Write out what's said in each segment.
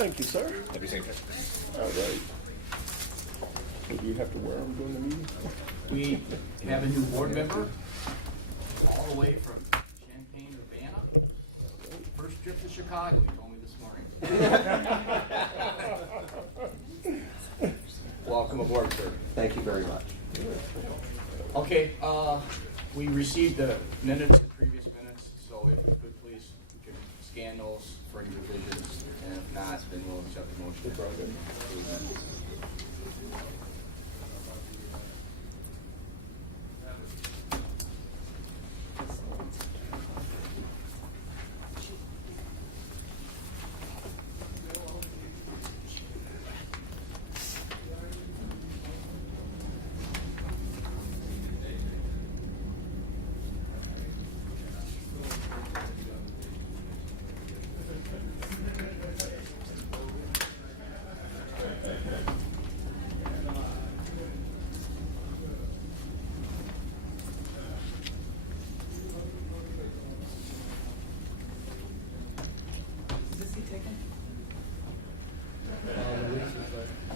Thank you, sir. Happy St. All right. Do you have to wear them during the meeting? We have a new board member, all the way from Champaign, Urbana. First trip to Chicago, he told me this morning. Welcome aboard, sir. Thank you very much. Okay, we received the minutes, the previous minutes, so if we could please, we can scan those for any revisions, and if not, then we'll accept the motion.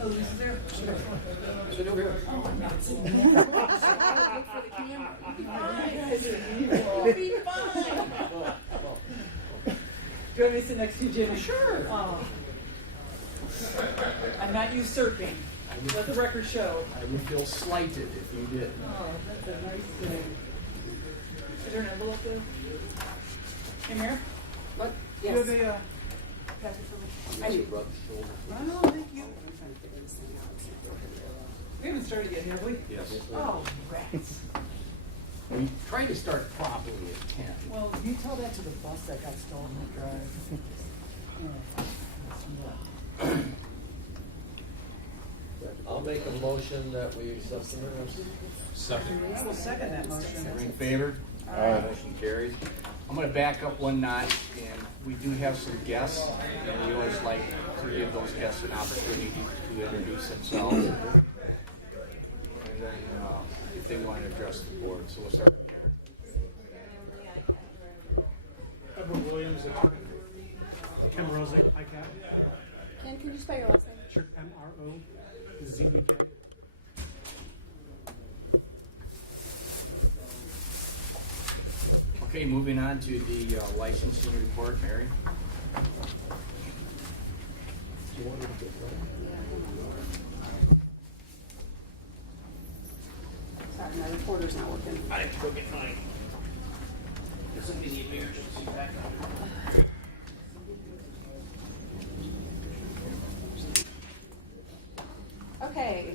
Oh, Luis is there? Sure. Sit over here. Oh, I'm not sitting there. Good for the camera. You'll be fine. Do you want me to sit next to you, Jimmy? Sure. Oh. I'm not usurping. Let the record show. I would feel slighted if you did. Oh, that's a nice thing. Is there an envelope there? Hey, Mayor? What? Do Yes. you have a packet for me? I do. Oh, thank you. I'm trying to figure this thing out. We haven't started yet, have we? Yes. Oh, rats. We tried to start properly at 10. Well, you tell that to the bus that got stolen at Drive. I'll make a motion that we accept the minutes. Second. I will second that motion. Everybody in favor? Motion carries. I'm going to back up one notch, and we do have some guests, and we always like to give those guests an opportunity to introduce themselves. And then if they want to address the board. So we'll start with Karen. Edward Williams, attorney. Kim Rosick, ICAP. Ken, can you spell your last name? Sure, M-R-O-Z-E-K. Okay, moving on to the licensing report, Mary. Sorry, my recorder's not working. I have to go get mine. There's something in the emergency back up. Okay,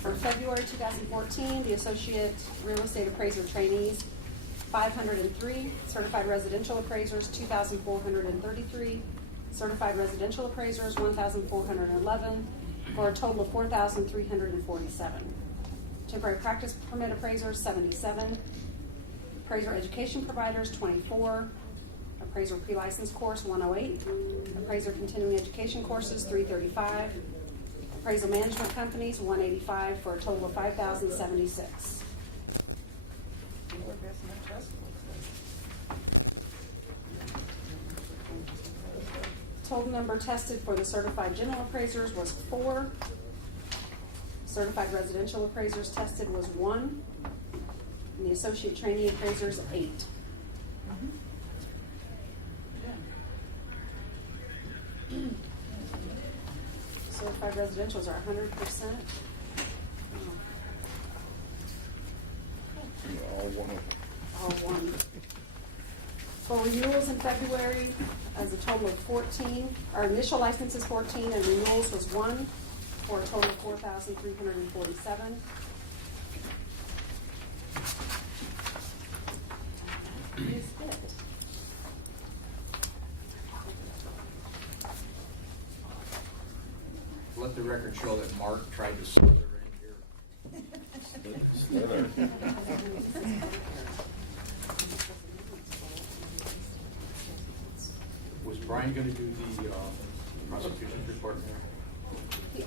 for February 2014, the Associate Real Estate Appraiser Trainees, 503, Certified Residential Appraisers, 2,433, Certified Residential Appraisers, 1,411, for a total of 4,347. Temporary Practice Permit Appraisers, 77, Appraiser Education Providers, 24, Appraiser Pre-License Course, 108, Appraiser Continuing Education Courses, 335, Appraisal Management Companies, 185, for a total of 5,076. Total number tested for the certified general appraisers was 4. Certified residential appraisers tested was 1. And the associate trainee appraisers 8. Certified residentials are 100%. All one. All one. For renewals in February, as a total of 14, our initial license is 14, and renewals was 1, for a total of 4,347. Is it? Let the record show that Mark tried to slither in here. Was Brian going to do the prosecution's report there?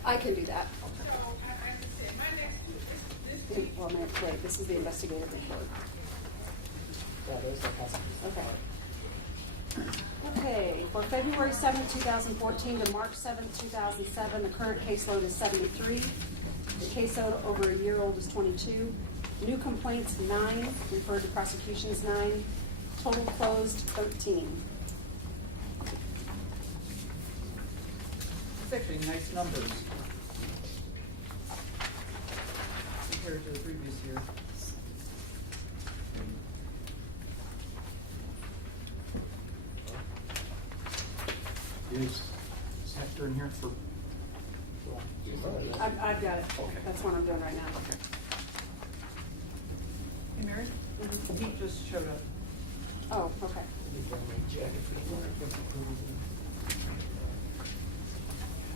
I can do that. Well, no, wait, this is the investigative report. That is the Okay. Okay. for February 7th, 2014 to March 7th, 2007, the current caseload is 73. The caseload over a year old is 22. New complaints, 9. Referred to prosecutions, 9. Total closed, 13. It's actually nice numbers compared to the previous year. Is Hector in here for? I've got it. Okay. That's what I'm doing right now. Hey, Mary? Pete just showed up. Oh, okay.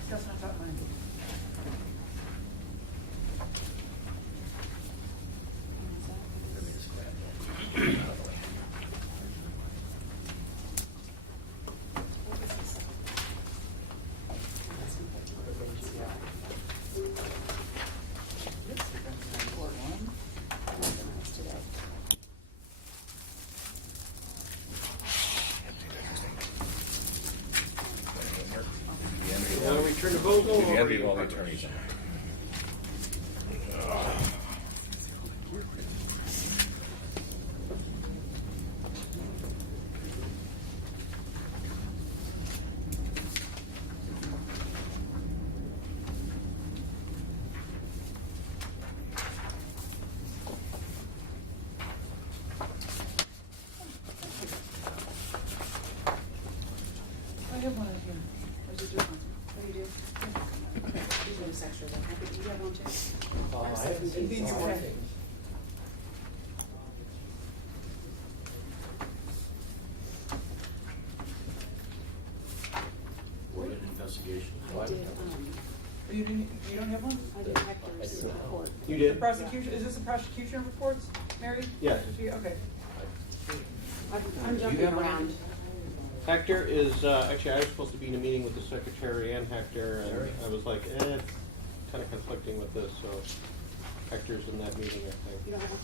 That's not that mine. Now we turn the vote over. The envy of all the attorneys. I have one in here. There's a different. What do you do? These are just extra. Do you have one too? I haven't seen These some. are- What an investigation. I did, You don't have one? I did Hector's report. You The did? prosecution, is this the prosecution reports, Mary? Yes. Okay. I'm jumping around. Hector is, actually, I was supposed to be in a meeting with the secretary and Hector, and I was like, it's kind of conflicting with this, so Hector's in that meeting, I think. You don't have one?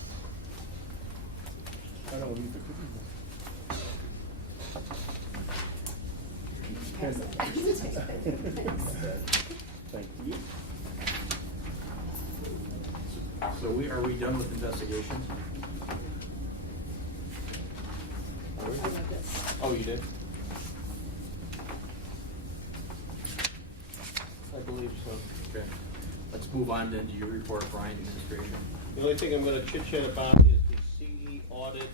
I don't need the cookie. Thank you. So are we done with investigations? I love this. Oh, you did? I believe so. Okay. Let's move on then to your report, Brian, administration. The only thing I'm gonna chit chat about is the CE audit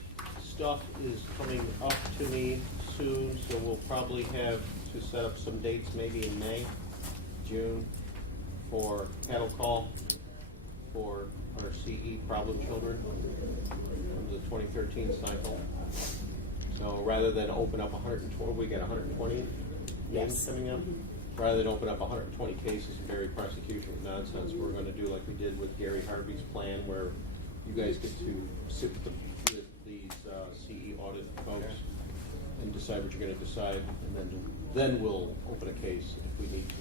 stuff is coming up to me soon, so we'll probably have to set up some dates maybe in May, June, for cattle call for our CE problem children from the 2013 cycle. So rather than open up 120, we got 120 names Yes. coming up. Rather than open up 120 cases and bury prosecution with nonsense, we're going to do like we did with Gary Harvey's plan, where you guys get to sit with these CE audit folks and decide what you're going to decide, and then we'll open a case if we need to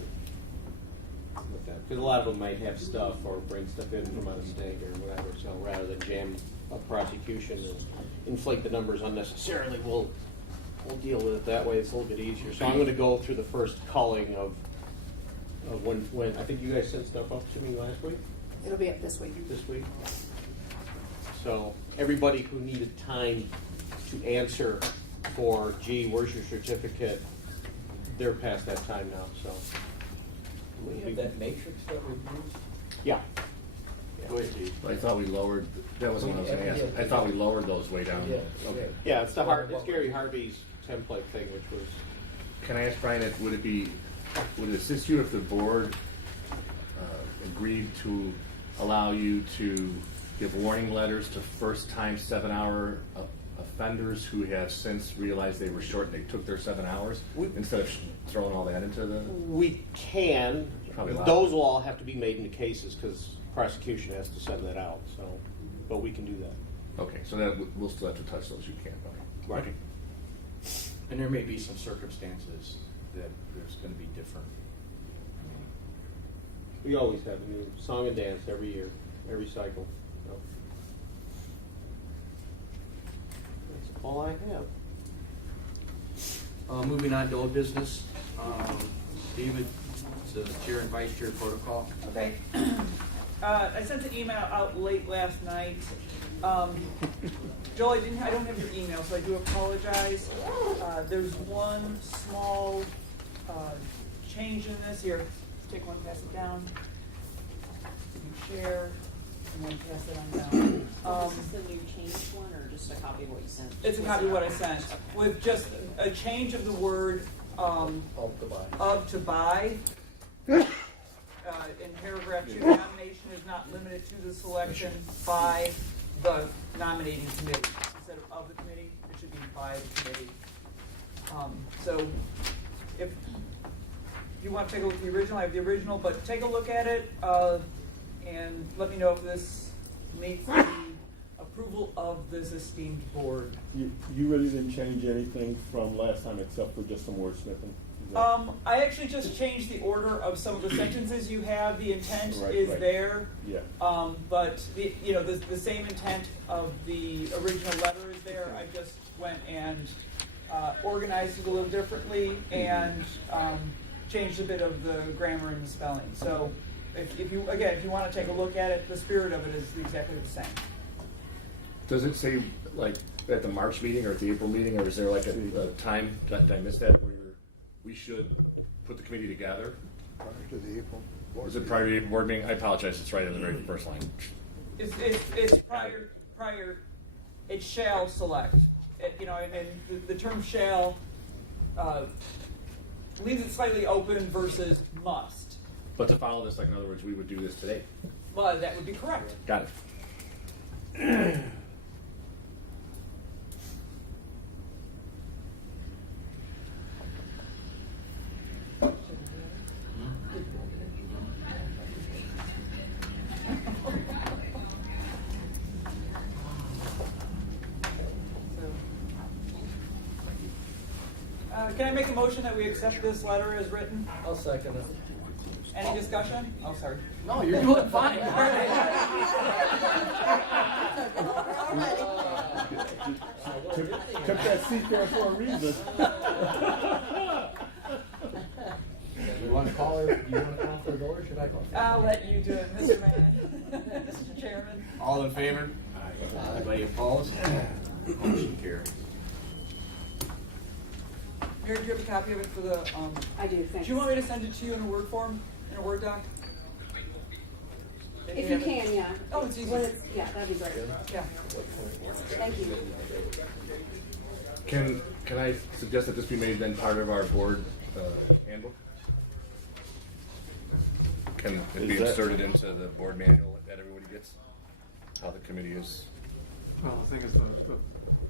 with that. Because a lot of them might have stuff or bring stuff in from out of state or whatever. So rather than jam up prosecution and inflate the numbers unnecessarily, we'll deal with it that way. It's a little bit easier. So I'm going to go through the first culling of when I think you guys sent stuff up to me last week, It'll be up this week. this week. So everybody who needed time to answer for, gee, where's your certificate? They're past that time now. So We have that matrix that we used. yeah. Go ahead, Steve. I thought we lowered, that was what I was gonna ask. I thought we lowered those way down. Yeah, Okay. Yeah, it's Gary Harvey's template thing, which was, Can I ask Brian, would it assist you if the board agreed to allow you to give warning letters to first-time 7-hour offenders who have since realized they were short and they took their 7 hours, instead of throwing all that into the? we can, Probably a lot. those will all have to be made into cases because prosecution has to send that out, so, but we can do that. Okay, so that, we'll still have to touch those, you can't, okay. Right. And there may be some circumstances that there's gonna be different. We always have a new song and dance every year, every cycle. So. That's all I have. Moving on to old business, David, it's the chair and vice chair protocol. Okay. I sent an email out late last night. Joel, I don't have your email, so I do apologize. There's one small change in this. Here, take one, pass it down. You share, and then pass it on down. Is this the new changed one, or just a copy of what you sent? It's a copy of what I sent, with just a change of the word Of the body. of to buy. In paragraph 2, nomination is not limited to the selection by the nominating committee. Instead of the committee, it should be by the committee. So if you want to take a look at the original, I have the original, but take a look at it and let me know if this meets the approval of this esteemed board. You really didn't change anything from last time except for just some wordsmithing? I actually just changed the order of some of the sentences you have. The intent Right, is right. there. Yeah. But the same intent of the original letter is there. I just went and organized it a little differently and changed a bit of the grammar and the spelling. So if you want to take a look at it, the spirit of it is exactly the same. Does it say, like, at the March meeting or at the April meeting, or is there like a time, did I miss that, where we should put the committee together? Prior to the April. Or is it prior to the April board meeting? I apologize, it's right in the very first line. It's prior, it shall select. And the term shall leaves it slightly open versus must. But to follow this, like, in other words, we would do this today. Well, that would be correct. Got it. Can I make a motion that we accept this letter as written? I'll second it. Any discussion? Oh, sorry. No, you're doing fine. Took that seat there for a reason. You want to call her? You want to call for the door? Should I call? I'll let you do it, Mr. Man. Mr. Chairman. All in favor? Anybody opposed? Motion carries. Mary, do you have a copy of it for the, I do, do thanks. you want me to send it to you in a Word form, in a Word doc? If you can, yeah. Oh, it's easy. Yeah, that'd be great. Yeah. Thank you. Can I suggest that this be made then part of our board handbook? Can it be Is that- inserted into the board manual that everybody gets? How the committee is? Well, the thing is,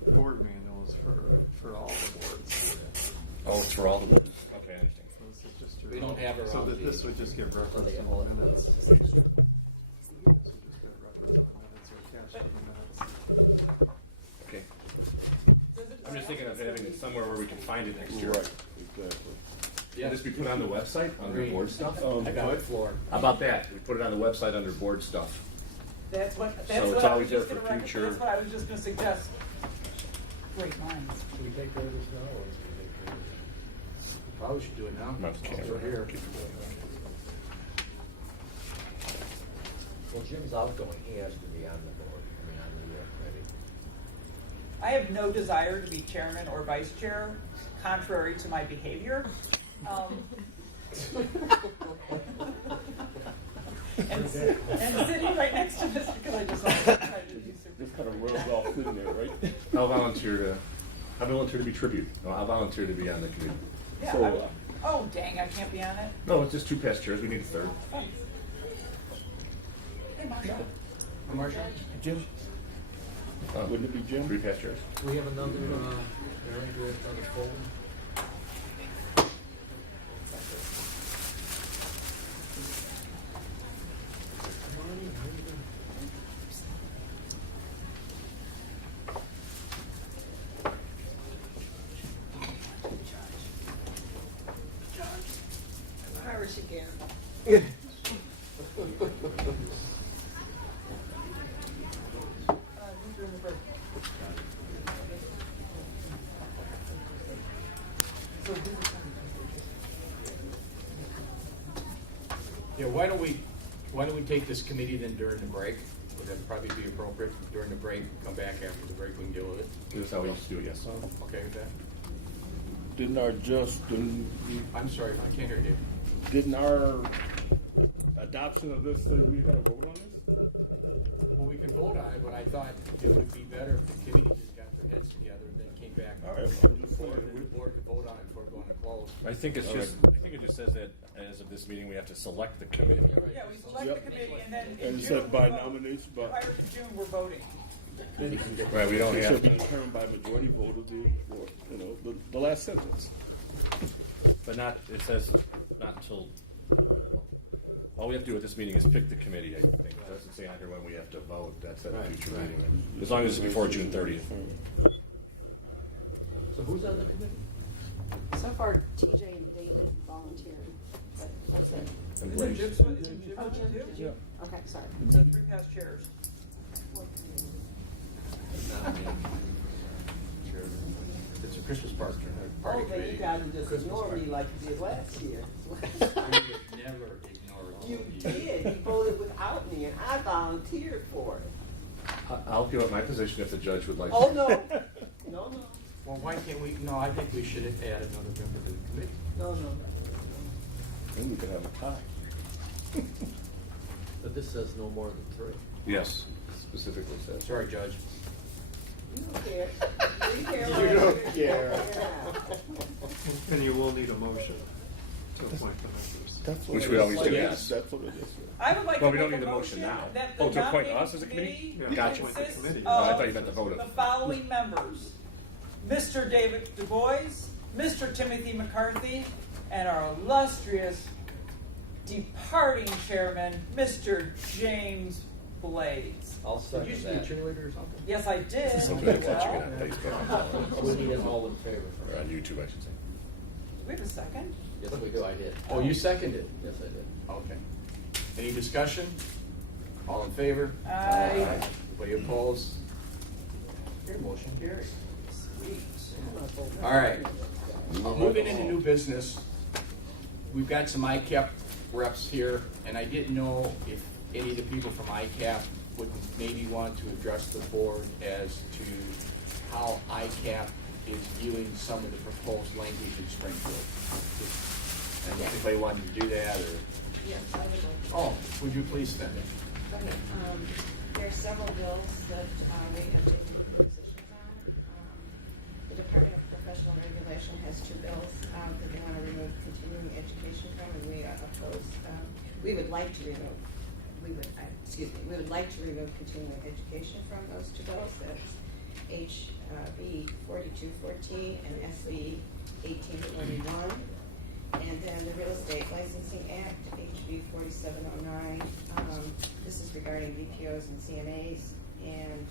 the board manual is for all the boards. Oh, it's for all the boards? Okay, I understand. So this is just your. We don't have our So own that this team. would just give reference they in all the have minutes. to- So just get reference in the minutes or attached to the minutes. Okay. I'm just thinking of having it somewhere where we can find it next year. Right, exactly. Can this be put on the website under Agreed. board stuff? I got it, floor. How about that? We put it on the website under board stuff. That's what it's I was always just there for gonna future- That's what I was just gonna suggest. Great minds. Should we take care of this now, or should we take care of this? Probably should do it now. Not the camera. We're here. Well, Jim's outgoing. He has to be on the board. I mean, on the committee. I have no desire to be chairman or vice chair, contrary to my behavior. And sitting right next to this because I just tried to do some. Just kind of rubs off sitting there, right? I'll volunteer to be tribute. No, I'll volunteer to be on the committee. Yeah, So, oh, dang, I can't be on it. No, it's just two past chairs. We need a third. Oh. Hey, Marcia. Marcia? Jim? Wouldn't it be Jim? Three past chairs. Do we have another, Aaron, do we have another phone? Irish again. Who's doing the first? So who's the second? Yeah, why don't we take this committee then during the break? Would that probably be appropriate during the break? Come back after the break, we can deal with it. That's how we used to do it, yes. Okay with that? I'm sorry, I can't hear you. Didn't our adoption of this say we gotta vote on this? Well, we can vote on it, but I thought it would be better if the committee just got their heads together and then came back. All right, I'm just saying, The board could vote on it before going to close. I think it's just, I think it just says that as of this meeting, we have to select the committee. Yeah, we select the Yep. committee and then in And it June. said by we're voting. nomination, but Prior to June, we're voting. Right, we don't it have should be to, determined by majority vote of the, or, you know, the last sentence. but not, it says not until, all we have to do at this meeting is pick the committee, I think. It doesn't say on here when we have to vote, that's at a future meeting. As long as it's before June 30th. So who's on the committee? So far, TJ and David volunteered, but that's it. And Isn't Blaze. Jim, isn't Jim Oh, on Jim, it did too? you? Okay, sorry. So 3 past chairs. It's a Christmas party. Oh, Party then committee. you guys just Christmas ignore party. me like you did last year. I would never ignore You you. did. You voted without me, and I volunteered for it. I'll give up my position if the judge would like to. Oh, no. No, no. Well, why can't we, no, I think we should add another member to the committee. No, no. Then we could have a tie. But this says no more than 3. Yes, specifically says. Sorry, Judge. You don't care. You care. You don't care. And you will need a motion to appoint the members. That's Which it we is. always do, Yes, yes. That's what it is. I would like Well, to we don't make need a the motion motion now. that the Oh, to appoint nominating us as a committee? Yeah, Gotcha. appoint the consists committee. Oh, I of thought you meant the vote of. the following members: Mr. David Du Bois, Mr. Timothy McCarthy, and our illustrious departing chairman, Mr. James Blades. I'll Did you second used to be a that. cheerleader or something? Yes, I did. So good, I thought you Well, got Facebook. We need it all in favor. Or on YouTube, I should say. do we have a second? Yes, we do, I did. Oh, you seconded? Yes, I did. Okay. Any discussion? All in favor? Aye. Anybody opposed? Your motion carries. Sweet. All right. Moving into new business, we've got some ICAP reps here, and I didn't know if any of the people from ICAP would maybe want to address the board as to how ICAP is viewing some of the proposed language in Springfield. And if anybody wanted to do that, or, Yes, I would like to. oh, would you please spend it? Okay, there are several bills that we have taken positions on. The Department of Professional Regulation has 2 bills that they want to remove continuing education from, and we are opposed. We would like to remove, we would like to remove continuing education from those 2 bills. That's HB 4214 and SB 1821. And then the Real Estate Licensing Act, HB 4709. This is regarding BPOs and CNAs. And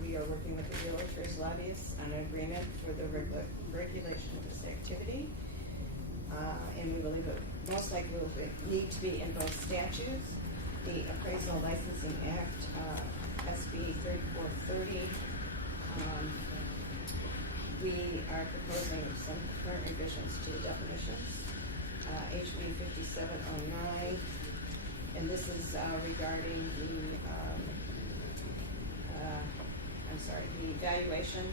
we are working with the realtors lobbyists on an agreement for the regulation of this activity. And we believe it most likely will need to be in both statutes. The Appraisal Licensing Act, SB 3430. We are proposing some current revisions to the definitions. HB 5709, and this is regarding the, the valuation,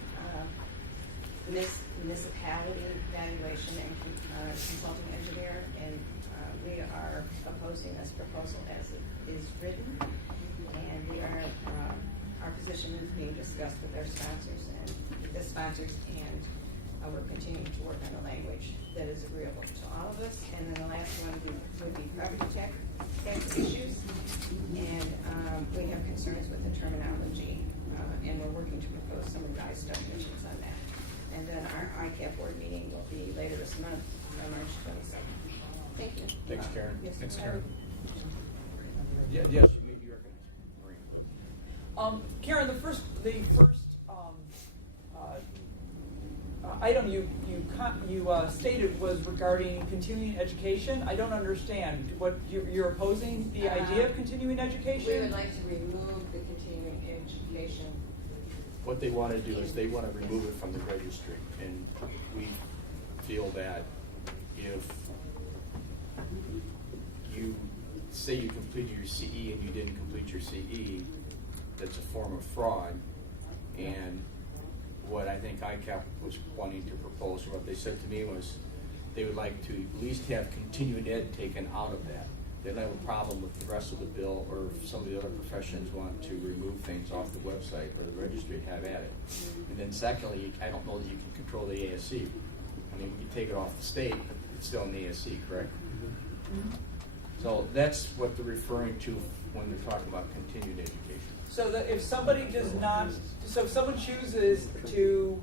municipality valuation and consulting engineer, and we are opposing this proposal as it is written, and we are, our position is being discussed with our sponsors and we're continuing to work on the language that is agreeable to all of us. And then the last one would be property tax issues. And we have concerns with the terminology, and we're working to propose some revised definitions on that. And then our ICAP board meeting will be later this month, on March 22nd. Thank you. Thanks, Karen. Yes, Thanks, sir. Karen. Yeah, yes, you may be recognized. Maureen. Karen, the first item you stated was regarding continuing education. I don't understand what you're opposing the idea of continuing education. We would like to remove the continuing education. What they want to do is they want to remove it from the registry, and we feel that if you say you completed your CE and you didn't complete your CE, that's a form of fraud. And what I think ICAP was wanting to propose, or what they said to me was, they would like to at least have continuing ed taken out of that. They don't have a problem with the rest of the bill, or if some of the other professions want to remove things off the website or the registry, have at it. And then secondly, I don't know that you can control the ASC. I mean, you take it off the state, but it's still in the ASC, correct? So that's what they're referring to when they're talking about continued education. So that if somebody does not, so if someone chooses to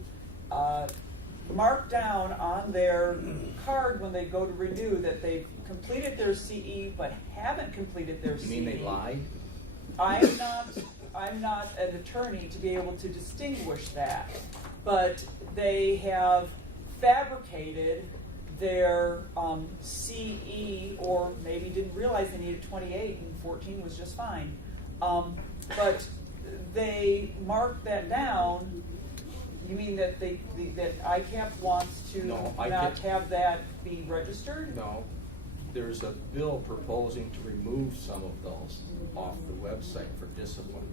mark down on their card when they go to renew that they've completed their CE but haven't completed their CE. You mean they lied? I'm not an attorney to be able to distinguish that, but they have fabricated their CE, or maybe didn't realize they needed 28 and 14 was just fine. But they marked that down. You mean that that ICAP wants to No, not have that be registered? No, there's a bill proposing to remove some of those off the website for discipline.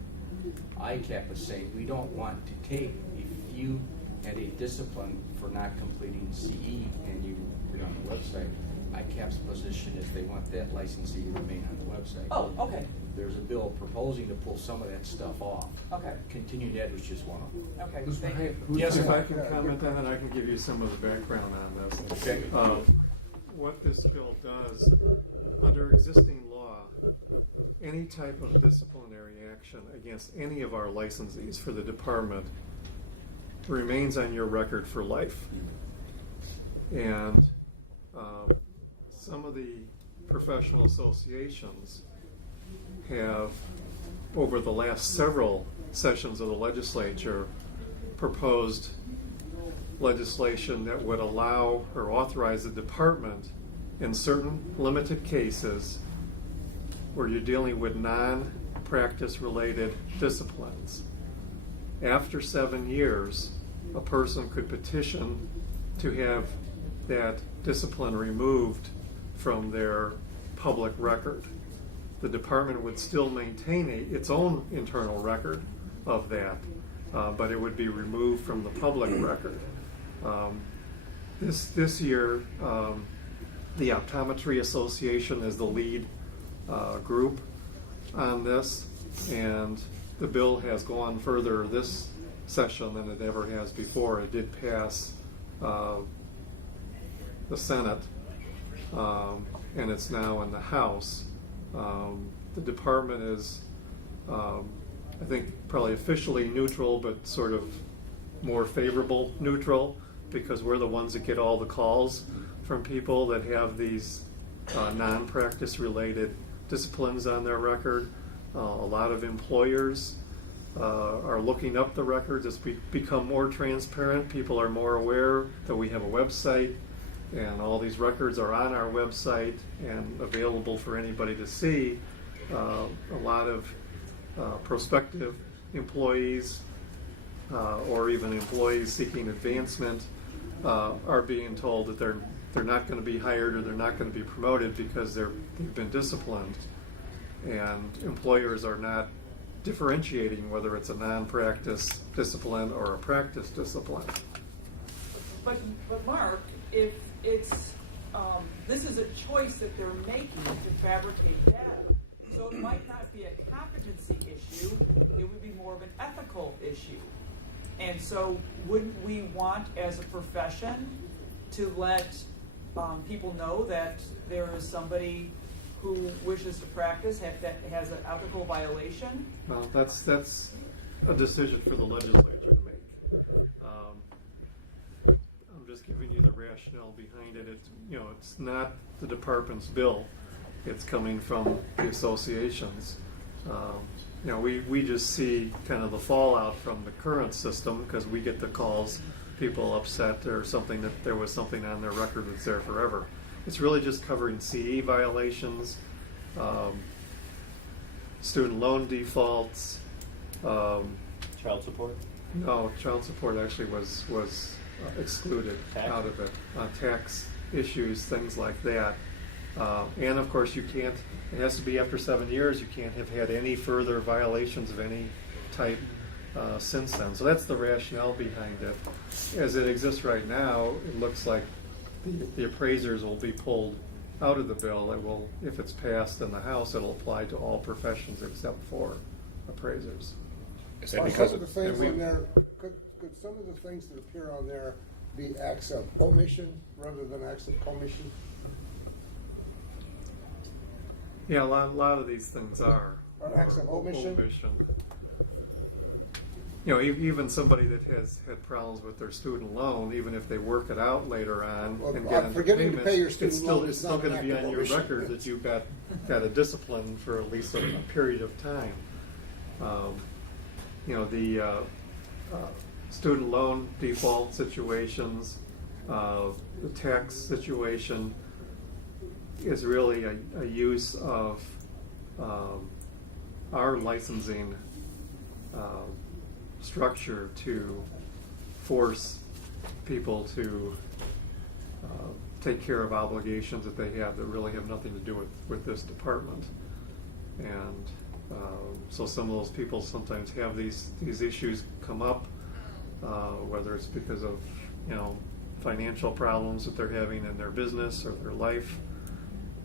ICAP is saying we don't want to take, if you had a discipline for not completing CE and you put it on the website, ICAP's position is they want that licensee to remain on the website. Oh, okay. There's a bill proposing to pull some of that stuff off. Okay. Continued ed was just one of them. Okay. Thank you. Yes, If I Mark. can comment on it, I can give you some of the background on this. Okay. What this bill does, under existing law, any type of disciplinary action against any of our licensees for the department remains on your record for life. And some of the professional associations have, over the last several sessions of the legislature, proposed legislation that would allow or authorize the department in certain limited cases where you're dealing with non-practice related disciplines. After 7 years, a person could petition to have that discipline removed from their public record. The department would still maintain its own internal record of that, but it would be removed from the public record. This year, the Optometry Association is the lead group on this, and the bill has gone further this session than it ever has before. It did pass the Senate, and it's now in the House. The department is, I think, probably officially neutral, but sort of more favorable neutral, because we're the ones that get all the calls from people that have these non-practice related disciplines on their record. A lot of employers are looking up the records as we become more transparent. People are more aware that we have a website, and all these records are on our website and available for anybody to see. A lot of prospective employees or even employees seeking advancement are being told that they're not going to be hired or they're not going to be promoted because they've been disciplined. And employers are not differentiating whether it's a non-practice discipline or a practice discipline. But Mark, if it's this is a choice that they're making to fabricate data, so it might not be a competency issue; it would be more of an ethical issue. And so, wouldn't we want, as a profession, to let people know that there is somebody who wishes to practice that has an ethical violation? Well, that's a decision for the legislature to make. I'm just giving you the rationale behind it. It's not the department's bill. It's coming from the associations. We just see kind of the fallout from the current system because we get the calls, people upset or something that there was something on their record that's there forever. It's really just covering CE violations, student loan defaults. Child support? No, child support actually was excluded out of it. Tax issues, things like that. And of course, it has to be after 7 years. You can't have had any further violations of any type since then. So that's the rationale behind it. As it exists right now, it looks like the appraisers will be pulled out of the bill. It will, if it's passed in the House, it'll apply to all professions except for appraisers. Is that Are because some of of, the things and we- on there, could some of the things that appear on there be acts of omission rather than acts of commission? Yeah, a lot of these things are. Or acts of omission? You know, even somebody that has had problems with their student loan, even if they work it out later on Well, and get into forgetting to payments, pay your student it's still, loan it's is still not an gonna be act of on your omission. record that you got a discipline for at least a period of time. You know, the student loan default situations, the tax situation is really a use of our licensing structure to force people to take care of obligations that they have that really have nothing to do with this department. And so some of those people sometimes have these issues come up, whether it's because of, you know, financial problems that they're having in their business or their life,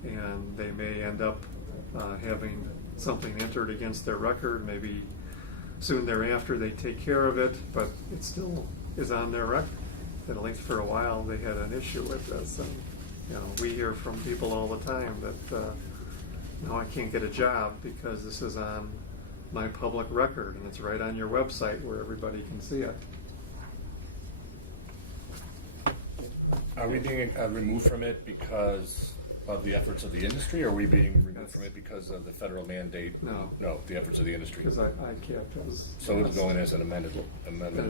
and they may end up having something entered against their record. Maybe soon thereafter they take care of it, but it still is on their record. At least for a while they had an issue with this, and you know, we hear from people all the time that no, I can't get a job because this is on my public record and it's right on your website where everybody can see it. are we being removed from it because of the efforts of the industry, or are we being removed from it because of the federal mandate? No. No, the efforts of the industry. Because ICAP has. So it'll go in as an amendment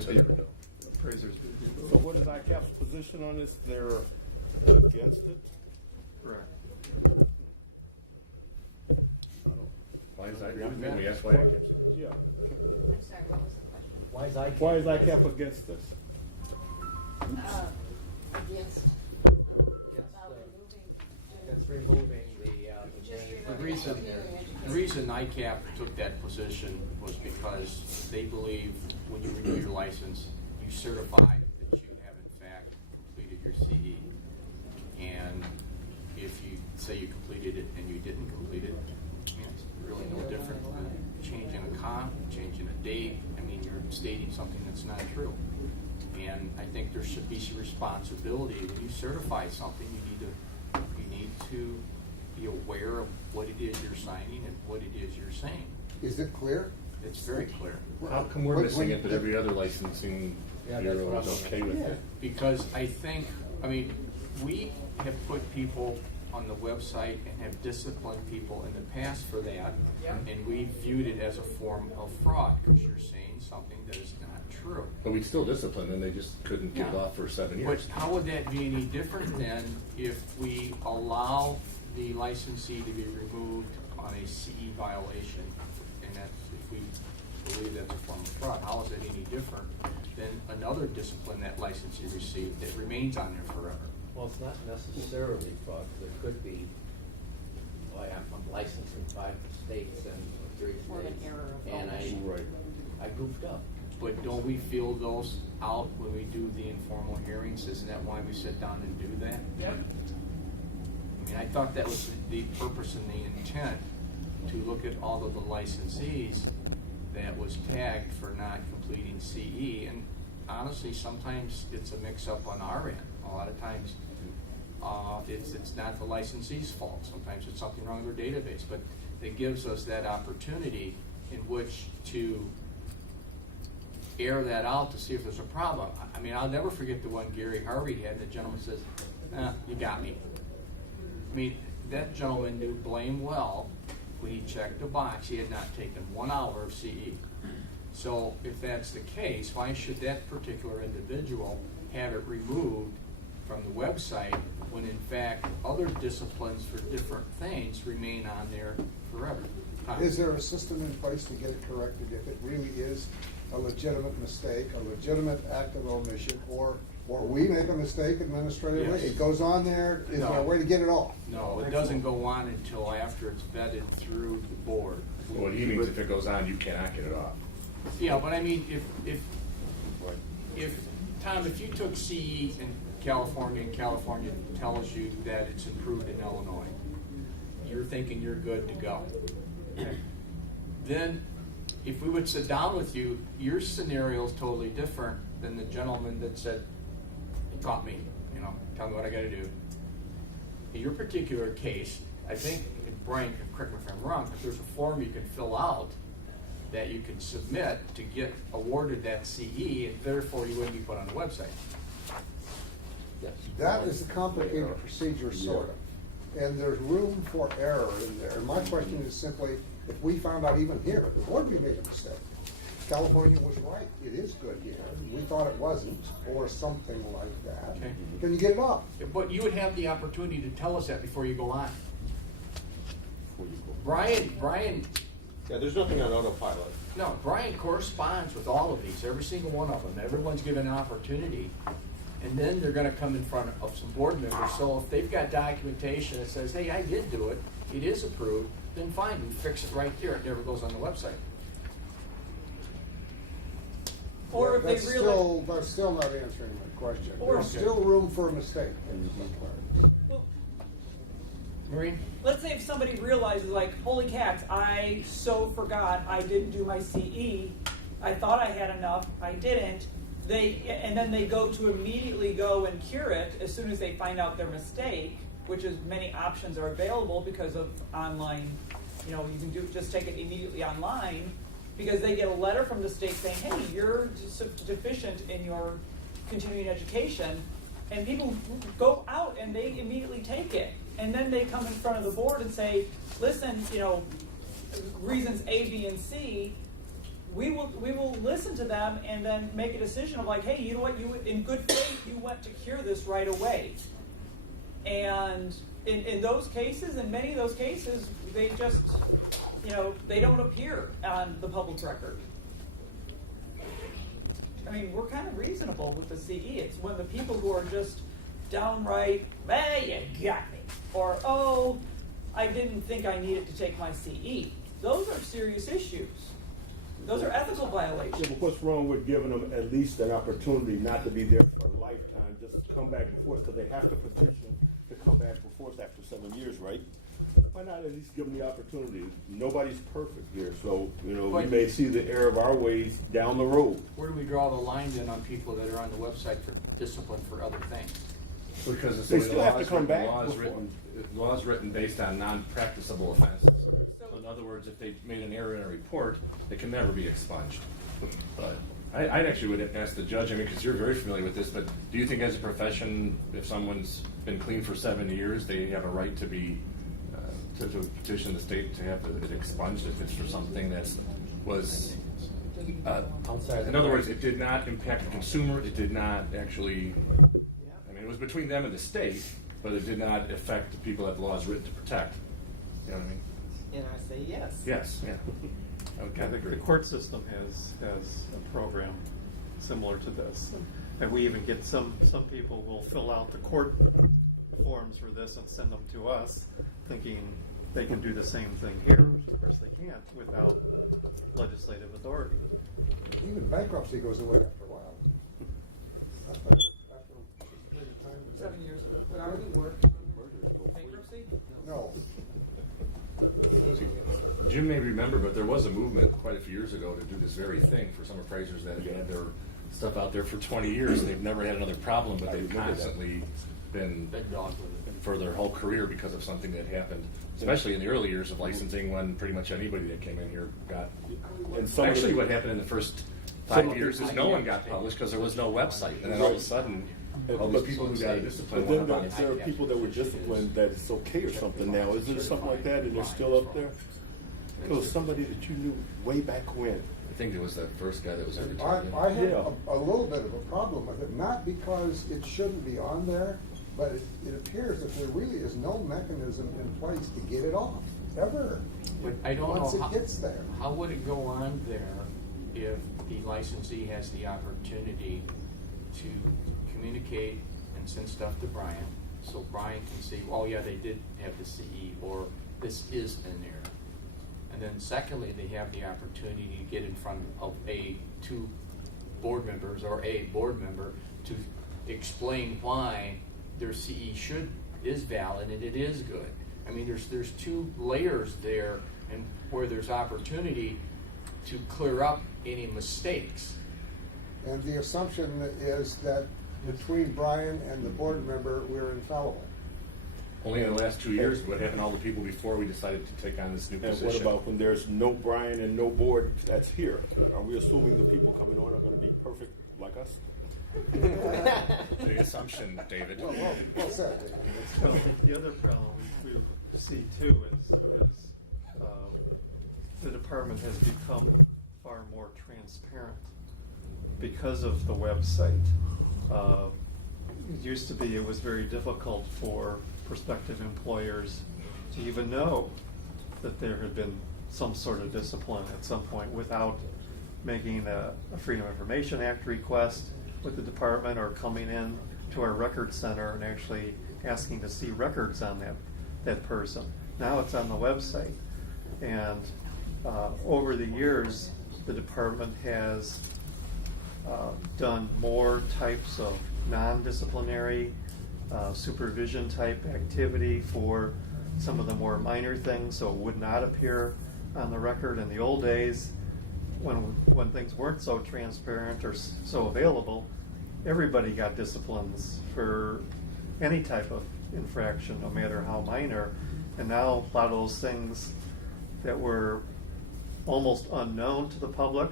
to the bill. Appraisers review. So what is ICAP's position on this? They're against it? Correct. Why is that? Can we ask why? Yeah. I'm sorry, what was the question? Why is ICAP? Why is ICAP against this? Against, Against about Against removing just The removing reason, continuing education. the reason ICAP took that position was because they believe when you renew your license, you certify that you have in fact completed your CE. And if you say you completed it and you didn't complete it, I mean, it's really no different than changing a comp, changing a date. I mean, you're stating something that's not true. And I think there should be some responsibility. When you certify something, you need to be aware of what it is you're signing and what it is you're saying. Is it clear? It's very clear. How come we're When- missing it, but every other licensing Yeah, that's bureau what is I'm- okay with it? Because I mean, we have put people on the website and have disciplined people in the past for that. And we viewed it as a form of fraud because you're saying something that is not true. But we still disciplined them, they just couldn't get it Yeah. off for 7 But years. how would that be any different than if we allow the licensee to be removed on a CE violation? And that's, if we believe that's a form of fraud, how is it any different than another discipline that licensee received that remains on there forever? Well, it's not necessarily fraud. There could be, I'm licensed in 5 states and 3 More of an states. error of And Right. I goofed up. But don't we fill those out when we do the informal hearings? Isn't that why we sit down and do that? Yep. I mean, I thought that was the purpose and the intent, to look at all of the licensees that was tagged for not completing CE. And honestly, sometimes it's a mix-up on our end. A lot of times, it's not the licensee's fault. Sometimes it's something wrong with their database. But it gives us that opportunity in which to air that out to see if there's a problem. I mean, I'll never forget the one Gary Harvey had. The gentleman says, you got me. I mean, that gentleman knew blame well when he checked the box, he had not taken 1 hour of CE. So if that's the case, why should that particular individual have it removed from the website when in fact other disciplines for different things remain on there forever? Is there a system in place to get it corrected if it really is a legitimate mistake, a legitimate act of omission, or or we make a mistake administratively, Yes. it goes on there, is there a No. way to get it off? No, it doesn't go on until after it's vetted through the board. What he means, if it goes on, you cannot get it off. Yeah, but I mean, if, Tom, if you took CE in California and California tells you that it's improved in Illinois, you're thinking you're good to go. Then, if we would sit down with you, your scenario is totally different than the gentleman that said, taught me, tell me what I gotta do. In your particular case, I think, and Brian can correct me if I'm wrong, but there's a form you can fill out that you can submit to get awarded that CE, and therefore you wouldn't be put on the website. That is a complicated procedure, sort of. And there's room for error in there. And my question is simply, if we found out even here, the board, we made a mistake. California was right, it is good here. We thought it wasn't, or something like that. Okay. Can you get it off? But you would have the opportunity to tell us that before you go on. Brian, Yeah, there's nothing on autopilot. no, Brian corresponds with all of these, every single one of them. Everyone's given an opportunity. And then they're gonna come in front of some board members. So if they've got documentation that says, hey, I did do it, it is approved, then fine, we fix it right there. It never goes on the website. Or if That's they really. That's still not answering my question. Or- There's still room for a mistake. Well, Maureen? let's say if somebody realizes, like, holy cats, I so forgot I didn't do my CE. I thought I had enough, I didn't. And then they go to immediately go and cure it as soon as they find out their mistake, which is many options are available because of online. You can just take it immediately online, because they get a letter from the state saying, hey, you're deficient in your continuing education, and people go out and they immediately take it. And then they come in front of the board and say, listen, reasons A, B, and C, we will listen to them and then make a decision of like, hey, you know what, you in good faith, you went to cure this right away. And in those cases, in many of those cases, they just, they don't appear on the public record. I mean, we're kind of reasonable with the CE. It's when the people who are just downright, you got me. Or, oh, I didn't think I needed to take my CE. Those are serious issues. Those are ethical violations. Yeah, but what's wrong with giving them at least an opportunity not to be there for a lifetime, just come back before us, because they have to petition to come back before us after 7 years, right? Why not at least give them the opportunity? Nobody's perfect here, so, we may see the error of our ways down the road. Where do we draw the line then on people that are on the website for discipline for other things? Because They still have to come back laws before. laws written based on non-practicable offenses. So in other words, if they made an error in a report, it can never be expunged. But I actually would ask the judge, because you're very familiar with this, but do you think as a profession, if someone's been clean for 7 years, they have a right to be, to petition the state to have it expunged if it's for something that was, in other words, it did not impact the consumer, it did not actually, it was between them and the state, but it did not affect the people that the law is written to protect. You know what I mean? And I say yes. Yes, yeah. I would kind of The agree. court system has a program similar to this. And we even get some people will fill out the court forms for this and send them to us, thinking they can do the same thing here, which of course they can't without legislative authority. Even bankruptcy goes away after a while. After a period of time. 7 years. What hourly work? Bankruptcy? No. Jim may remember, but there was a movement quite a few years ago to do this very thing for some appraisers that have had their stuff out there for 20 years and they've never had another problem, but they've constantly been Big dog with it. for their whole career because of something that happened, especially in the early years of licensing when pretty much anybody that came in here got. And some of Actually, the- what happened in the first Some 5 of years the- is no one got published because there was no website, and then all of a sudden, all these people who got disciplined But went then up on there are people that were disciplined that it's okay or something now. Isn't there something like that and they're still up there? Because somebody that you knew way back when. I think it was the first guy that was ever I targeted. have Yeah. a little bit of a problem with it, not because it shouldn't be on there, but it appears that there really is no mechanism in place to get it off, ever. But I don't Once know it gets there. how would it go on there if the licensee has the opportunity to communicate and send stuff to Brian, so Brian can see, oh yeah, they did have the CE, or this is an error. And then secondly, they have the opportunity to get in front of two board members or a board member to explain why their CE is valid and it is good. I mean, there's two layers there, and where there's opportunity to clear up any mistakes. And the assumption is that between Brian and the board member, we're infallible. Only in the last 2 years, what happened to all the people before we decided to take on this new And position? what about when there's no Brian and no board that's here? Are we assuming the people coming on are gonna be perfect like us? The assumption, David. Well said, David. Well, the other problem we see too is the department has become far more transparent because of the website. It used to be, it was very difficult for prospective employers to even know that there had been some sort of discipline at some point without making a Freedom of Information Act request with the department or coming in to our record center and actually asking to see records on that person. Now it's on the website. And over the years, the department has done more types of non-disciplinary supervision type activity for some of the more minor things, so it would not appear on the record. In the old days, when things weren't so transparent or so available, everybody got disciplines for any type of infraction, no matter how minor. And now a lot of those things that were almost unknown to the public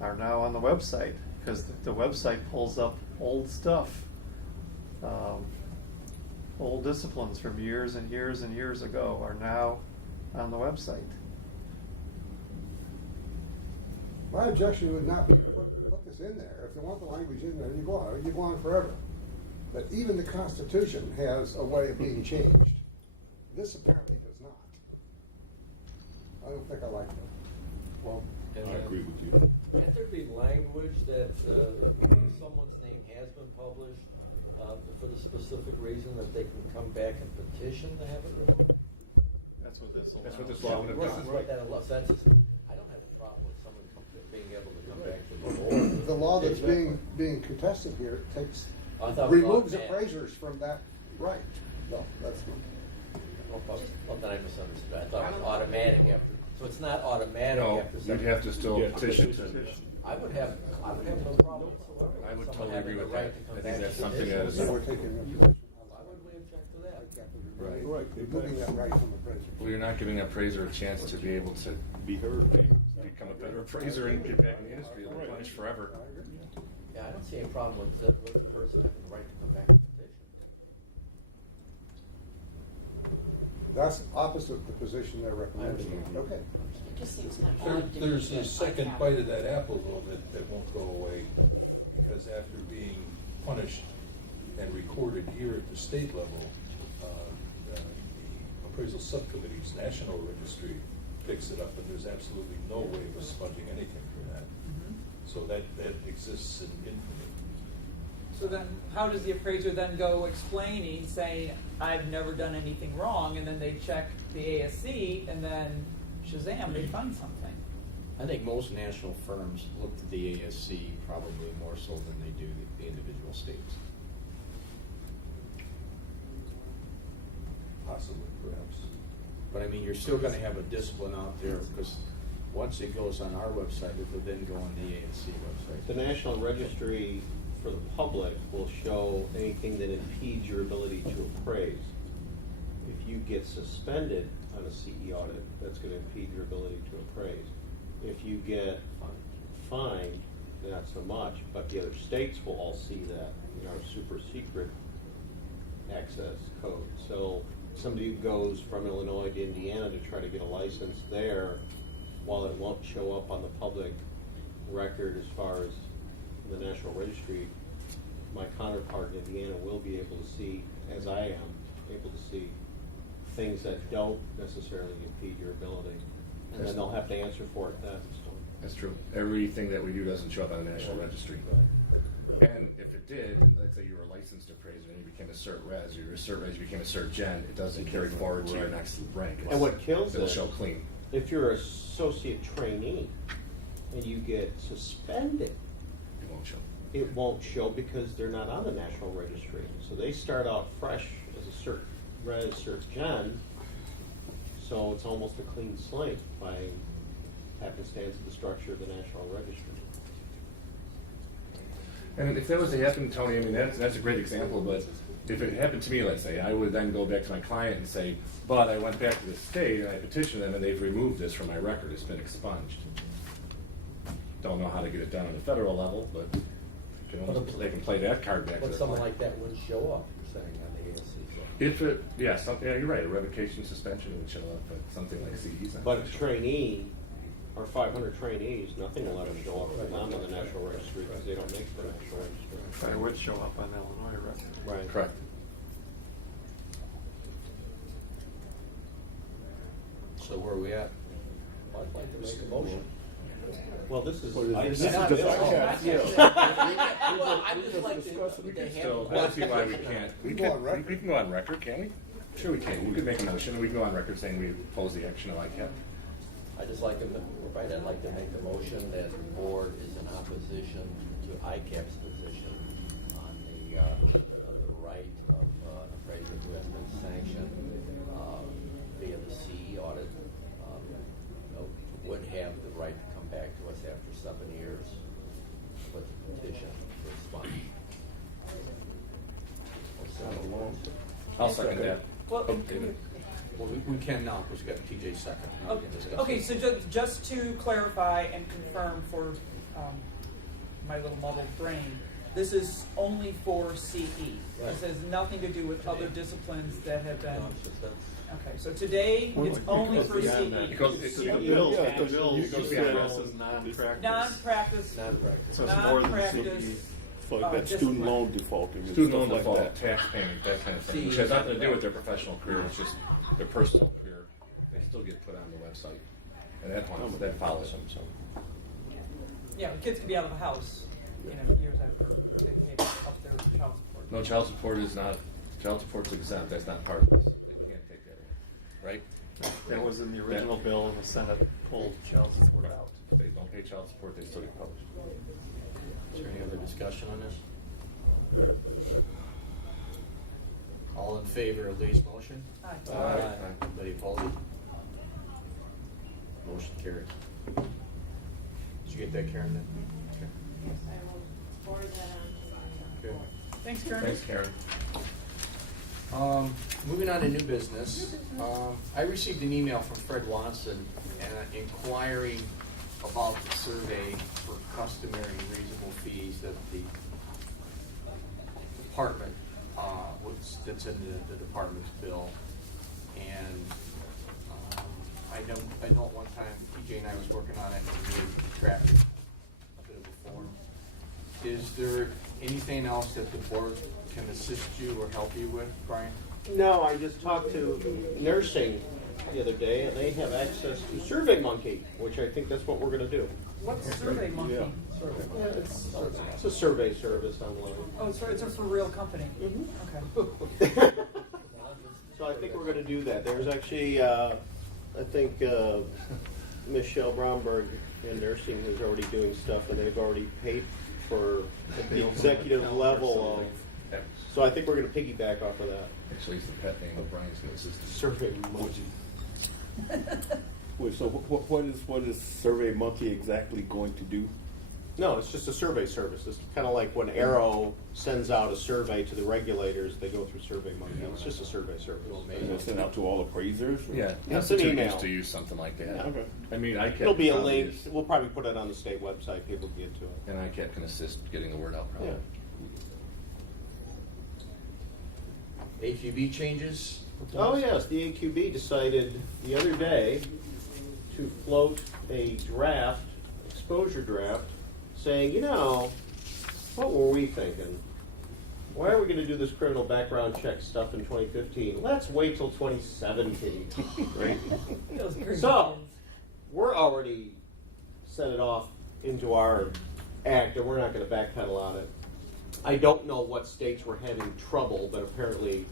are now on the website, because the website pulls up old stuff, old disciplines from years and years and years ago are now on the website. My objection would not be to put this in there. If they want the language in there, you go on forever. But even the Constitution has a way of being changed. This apparently does not. I don't think I like that. Well, I agree with you. can't there be language that someone's name has been published for the specific reason that they can come back and petition to have it removed? That's what this allows. That's what this law would have This done. is what that allows. That's just, I don't have a problem with someone being able to come back to the board. The law that's being contested here takes, I thought it was removes automatic. appraisers from that right. No, that's not. Well, then I misunderstood. I thought it was automatic after. So it's not automatic No, after. you'd have to still Yeah, petition. I would have no problem whatsoever. I would Someone totally having agree the with right that. to come I think back that's to something petition. that is- So we're taking information. Why would we object to that? Right. Right. Removing that right from appraiser. Well, you're not giving an appraiser a chance to be able to Be heard. become a better appraiser and get back in the industry. They'll punish forever. Yeah, I don't see any problem with the person having the right to come back and petition. That's opposite the position they're recommending. Okay. It just seems kind of There, odd to there's do a that second like bite that. of that apple though that won't go away, because after being punished and recorded here at the state level, the appraisal subcommittee's national registry picks it up, and there's absolutely no way of sponging anything for that. So that exists in infamy. So then, how does the appraiser then go explaining, saying, I've never done anything wrong, and then they check the ASC, and then Shazam, they find something? I think most national firms look to the ASC probably more so than they do the individual states. Possibly, perhaps. But I mean, you're still gonna have a discipline out there, because once it goes on our website, it will then go on the ASC website. The National Registry for the public will show anything that impedes your ability to appraise. If you get suspended on a CE audit, that's going to impede your ability to appraise. If you get fined, not so much, but the other states will all see that in our super secret access code. So somebody who goes from Illinois to Indiana to try to get a license there, while it won't show up on the public record as far as the National Registry, my counterpart in Indiana will be able to see, as I am, able to see things that don't necessarily impede your ability. And then they'll have to answer for it then. That's true. Everything that we do doesn't show up on the national registry. And if it did, and let's say you were a licensed appraiser and you became a cert res, or you're a cert res, you became a cert gen, it doesn't carry forward to your next rank. And what kills It'll it, show clean. if you're an associate trainee and you get suspended, It won't show. it won't show because they're not on the national registry. So they start out fresh as a cert res, cert gen, so it's almost a clean slate by happenstance of the structure of the national registry. And if that was to happen, Tony, I mean, that's a great example, but if it happened to me, let's say, I would then go back to my client and say, but I went back to the state and I petitioned them and they've removed this from my record, it's been expunged. Don't know how to get it done on the federal level, but they can play that card back to But their someone client. like that wouldn't show up, you're saying, on the ASC. If it, yeah, you're right, a revocation suspension would show up, but something like CE's not. But gonna a show up. trainee, or 500 trainees, nothing will let them show up for them on the national registry because they don't make the national registry. But it would show up on Illinois record. Right. Correct. So where are we at? I'd like to make a motion. Well, this is. Well, this it's is not just this. ICAP, yeah. Well, I just like We to can have. still, I don't see why we can't. We can go on record. We can go on record, can we? Sure we can. We could make a motion and we can go on record saying we oppose the action of ICAP. I'd just like to, right, I'd like to make the motion that the board is in opposition to ICAP's position on the right of an appraiser who has been sanctioned via the CE audit, would have the right to come back to us after 7 years with the petition to expunge. I'll second that. Well, Oh, David. Well, we can now, because we got TJ second. We can discuss Okay, it. so just to clarify and confirm for my little muddled brain, this is only for CE. This has nothing to do with other disciplines that have been, okay, so today it's only for CE. It goes, it's, Yeah, Bill, yeah, the bill it goes beyond that. says non-practice. Non-practice, Non-practice. So it's more than non-practice, CE. So like that student loan defaulting and Student stuff loan like default, that. tax payment, that kind of thing, which has nothing to do with their professional career, it's just their personal career. They still get put on the website, and that follows them, so. yeah, the kids can be out of the house, years after they paid up their child support. No, child support's exempt, that's not part of this. They can't take that away, right? That was in the original bill and the Senate pulled child support out. If they don't pay child support, they still get published. Is there any other discussion on this? All in favor of Lee's motion? Aye. Anybody opposed? Motion carries. Did you get that, Karen, then? Yes, I will forward that on to Okay. Thanks, Karen. Thanks, Karen. Moving on to new business, I received an email from Fred Watson inquiring about the survey for customary and reasonable fees that the department, that's in the department's bill. And I know at one time TJ and I was working on it and we had drafted a bit of a form. Is there anything else that the board can assist you or help you with, Brian? No, I just talked to nursing the other day, and they have access to SurveyMonkey, which I think that's what we're going to do. What's Survey Monkey? Yeah. Yeah, it's a survey service online. Oh, it's a for real company. Mm-hmm. Okay. So I think we're going to do that. There's actually, I think Michelle Bromberg in nursing is already doing stuff, and they've already paid for at the executive level of. So I think we're going to piggyback off of that. Actually, it's the pet name of Brian's new assistant. SurveyMonkey. Wait, so what is SurveyMonkey exactly going to do? No, it's just a survey service. It's kind of like when Arrow sends out a survey to the regulators, they go through SurveyMonkey. It's just a survey service. And it's sent out to all appraisers? or- Yeah, It's an Institute email. used to use something like that. Yeah. Okay. I mean, ICAP. It'll be a probably link. is- We'll probably put it on the state website. People can get to it. And ICAP can assist getting the word out probably. Yeah. AQB changes? Oh, yes, the AQB decided the other day to float a draft, exposure draft, saying, what were we thinking? Why are we going to do this criminal background check stuff in 2015? Let's wait till 2017, right? Those green So, kids. we're already set it off into our act, and we're not going to backpedal on it. I don't know what states were having trouble, but apparently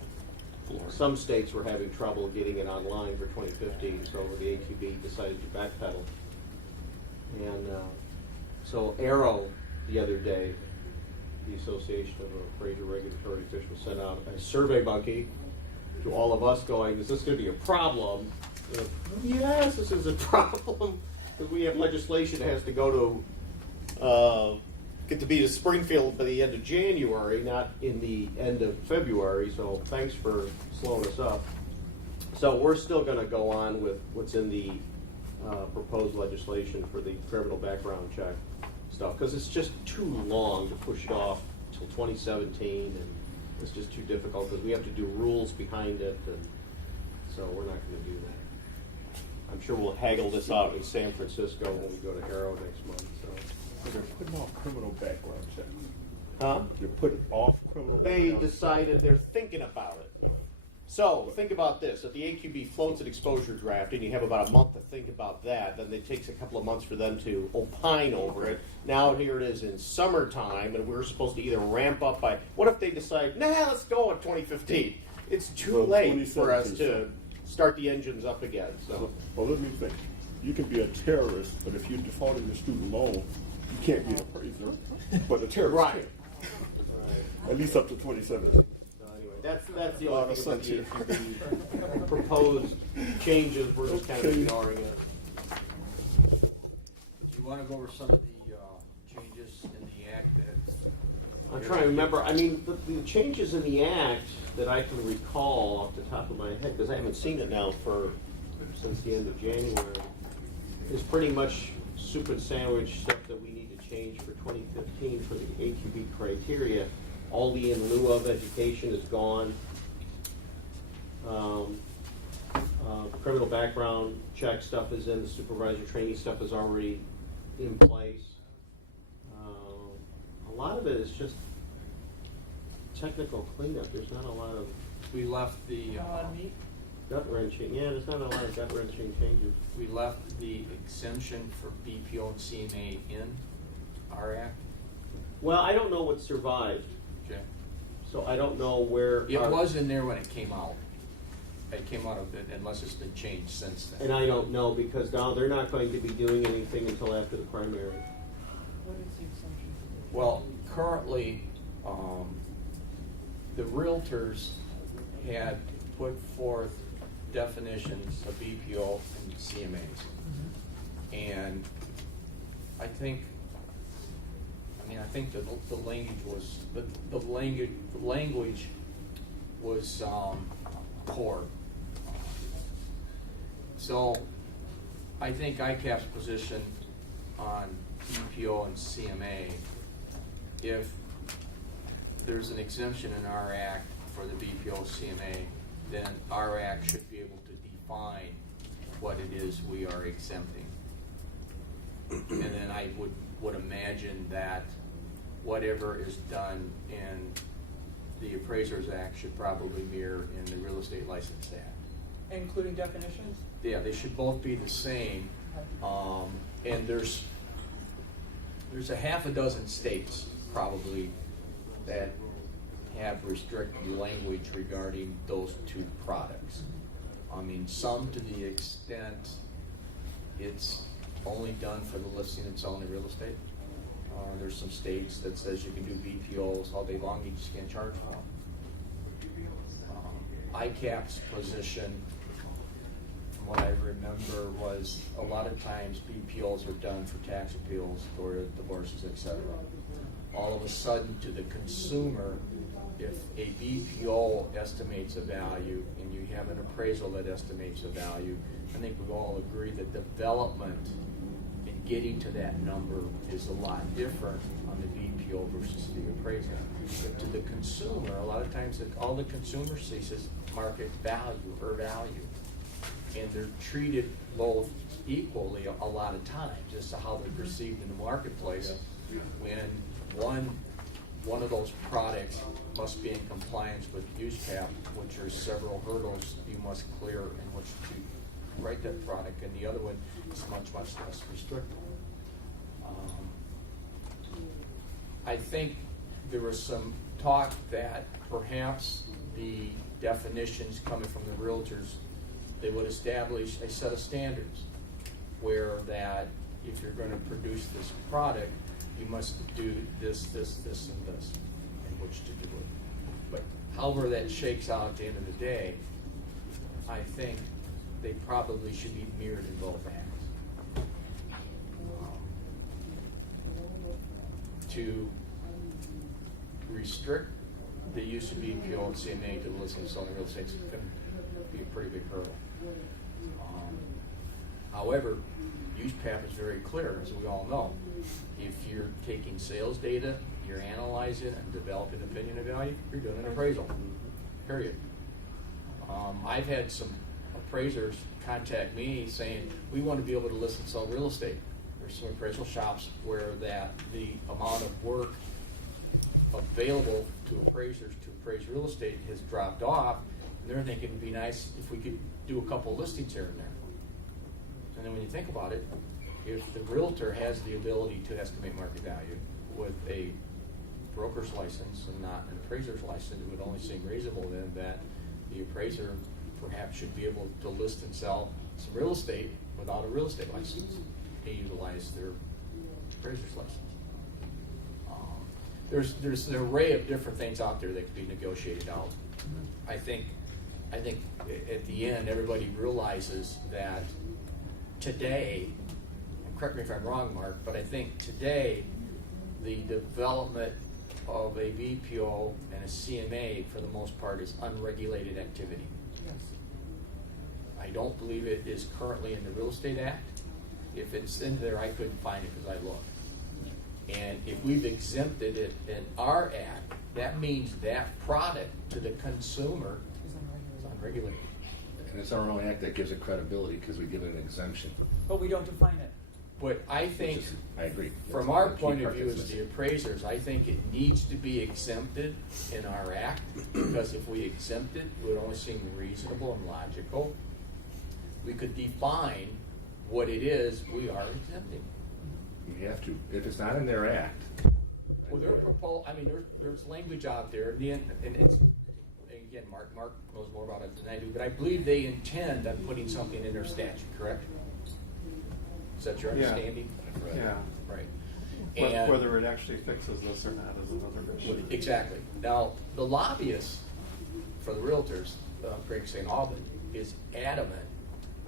some states were having trouble getting it online for 2015, so the AQB decided to backpedal. And so Arrow, the other day, the Association of Appraiser Regulatory Officials, sent out a survey monkey to all of us going, is this going to be a problem? Yes, this is a problem, because we have legislation that has to go to get to be to Springfield by the end of January, not in the end of February, so thanks for slowing us up. So we're still going to go on with what's in the proposed legislation for the criminal background check stuff, because it's just too long to push it off till 2017, and it's just too difficult, because we have to do rules behind it, and so we're not going to do that. I'm sure we'll haggle this out in San Francisco when we go to Arrow next month, so. So they're putting off criminal background checks. Huh? They're putting off criminal They background decided they're thinking about it. So think about this: if the AQB floats an exposure draft, and you have about a month to think about that, then it takes a couple of months for them to opine over it. Now here it is in summertime, and we're supposed to either ramp up by. What if they decide, nah, let's go in 2015? It's too Well, late for us 2017, to start the engines up again. So. Well, let me think. You can be a terrorist, but if you're defaulting your student loan, you can't be an appraiser. But a terrorist Right. can. At least up to 2017. So anyway, that's the A lot only of thing about the sunshine. AQB proposed changes. We're just kind of Okay. ignoring it. Do you want to go over some of the changes in the act that? I'm trying to remember. I mean, the changes in the act that I can recall off the top of my head, because I haven't seen it now since the end of January, is pretty much soup and sandwich stuff that we need to change for 2015 for the AQB criteria. All the in lieu of education is gone. Criminal background check stuff is in. The supervisor training stuff is already in place. A lot of it is just technical cleanup. There's not a lot of We left the, gut wrenching. Yeah, there's not a lot of gut wrenching changes. we left the exemption for BPO and CMA in our act. Well, I don't know what survived, Okay. so I don't know where. It was in there when it came out. It came out of it, unless it's been changed since then. And I don't know, because now they're not going to be doing anything until after the primary. What is the exemption? Well, currently, the realtors had put forth definitions of BPO and CMAs. And I think the language was, the language was poor. So I think ICAP's position on BPO and CMA, if there's an exemption in our act for the BPO CMA, then our act should be able to define what it is we are exempting. And then I would imagine that whatever is done in the Appraisers Act should probably mirror in the Real Estate License Act. Including definitions? Yeah, they should both be the same. And there's a half a dozen states probably that have restricted language regarding those two products. I mean, some to the extent it's only done for the listing that's owned in real estate. There's some states that says you can do BPOs all day long, you just can't charge for them. ICAP's position, from what I remember, was a lot of times BPOs are done for tax appeals or divorces, etc. All of a sudden, to the consumer, if a BPO estimates a value and you have an appraisal that estimates a value, I think we all agree that development in getting to that number is a lot different on the BPO versus the appraisal. But to the consumer, a lot of times all the consumer sees is market value or value. And they're treated both equally a lot of times as to how they're perceived in the marketplace. When one of those products must be in compliance with use cap, which are several hurdles you must clear in which to write that product, and the other one is much, much less restrictive. I think there was some talk that perhaps the definitions coming from the realtors, they would establish a set of standards where that if you're going to produce this product, you must do this, this, this, and this, in which to do it. But however that shakes out at the end of the day, I think they probably should be mirrored in both acts. To restrict the use of BPO and CMA to the listing of selling real estate is going to be a pretty big hurdle. However, USPAP is very clear, as we all know. If you're taking sales data, you're analyzing and developing opinion of value, you're doing an appraisal, period. I've had some appraisers contact me saying, we want to be able to list and sell real estate. There's some appraisal shops where that the amount of work available to appraisers to appraise real estate has dropped off, and they're thinking it'd be nice if we could do a couple of listings here and there. And then when you think about it, if the realtor has the ability to estimate market value with a broker's license and not an appraiser's license, it would only seem reasonable then that the appraiser perhaps should be able to list and sell some real estate without a real estate license and utilize their appraiser's license. There's an array of different things out there that can be negotiated out. I think at the end everybody realizes that today, and correct me if I'm wrong, Mark, but I think today the development of a BPO and a CMA for the most part is unregulated activity. Yes. I don't believe it is currently in the Real Estate Act. If it's in there, I couldn't find it because I looked. And if we've exempted it in our act, that means that product to the consumer is unregulated. And it's our own act that gives it credibility because we give it an exemption. But we don't define it. But I think, I agree. from That's our the key point of part view that's as the missing. appraisers, I think it needs to be exempted in our act, because if we exempt it, it would only seem reasonable and logical. We could define what it is we are exempting. You have to. If it's not in their act. Well, there's language out there, and it's, again, Mark knows more about it than I do, but I believe they intend on putting something in their statute, correct? Is that your Yeah. understanding? Yeah. Right. And Whether it actually fixes this or not is another issue. exactly. Now, the lobbyist for the realtors, Greg St. Alban, is adamant